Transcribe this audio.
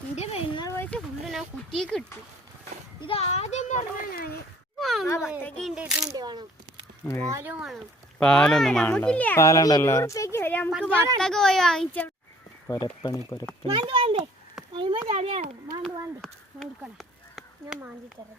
എന്റെ പെരുന്നാൾ പൈസ ഫുള്ള് ഞാൻ കുട്ടിക്ക് കിട്ടും. ഇത് ആദ്യം പാലൊന്നും പാലുണ്ടല്ലോ. പോയി വാങ്ങിച്ച ഞാൻ മാന്തി തരാം.